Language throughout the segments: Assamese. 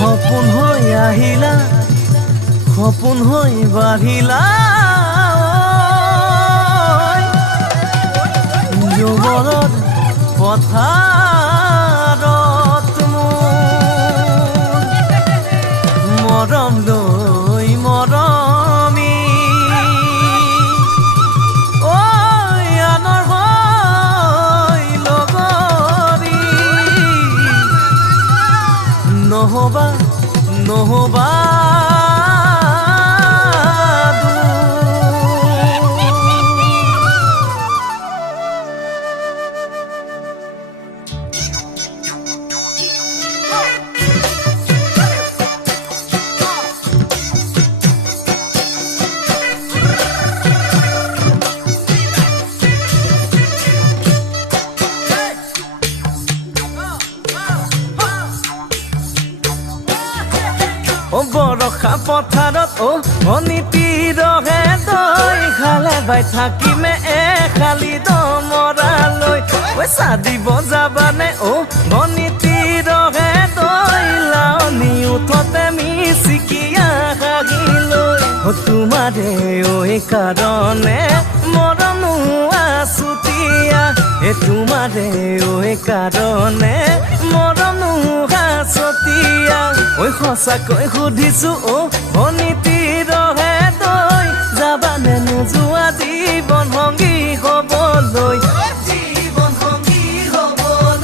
সপোন হৈ আহিলা সপোন হৈ বাঢ়িলা যুগলত পথাৰত মৰম লৈ মৰমি আনৰ হৈ লগৰী নহবা নহবা বৰষা পথাৰত অনীতি ৰহে তই খালে বাই থাকিমে খালি দমৰালৈ পইচা দিব যাবানে অনীতি ৰহে তই লাৱনি উঠতে মিচিকিয়া হাগিলৈ তোমাৰে কাৰণে মৰম আছুতীয়া তোমাৰে কাৰণে মৰম হাছতীয়া সঁচাকৈ সুধিছো অনীতি ৰহে তই যাবানে নোযোৱা জীৱন সংগী হ'বলৈ জীৱন সংগী হ'বলৈ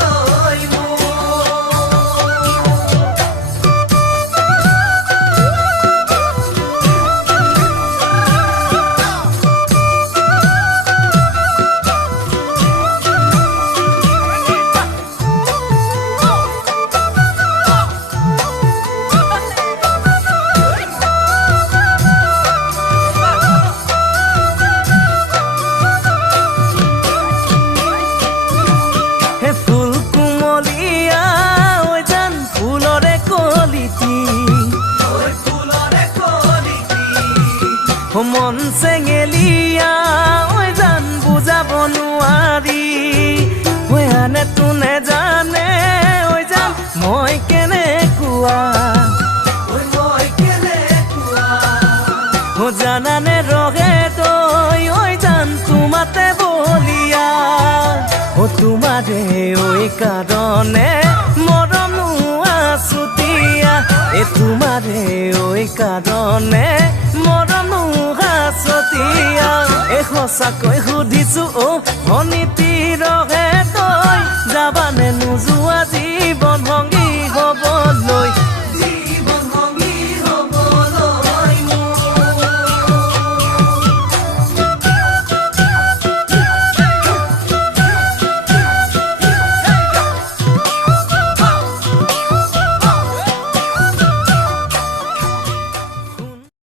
মন চেঙেলিয়া জান বুজাব নোৱাৰি আনে তোনে জানে জান মই কেনেকুৱা জানানে ৰহে তই জান তোমাতে বলিয়া তোমাৰে কাৰণে মৰম আছুতীয়া তোমাৰে কাৰণে মৰম হাছতীয়া সঁচাকৈ সুধিছো অনীতি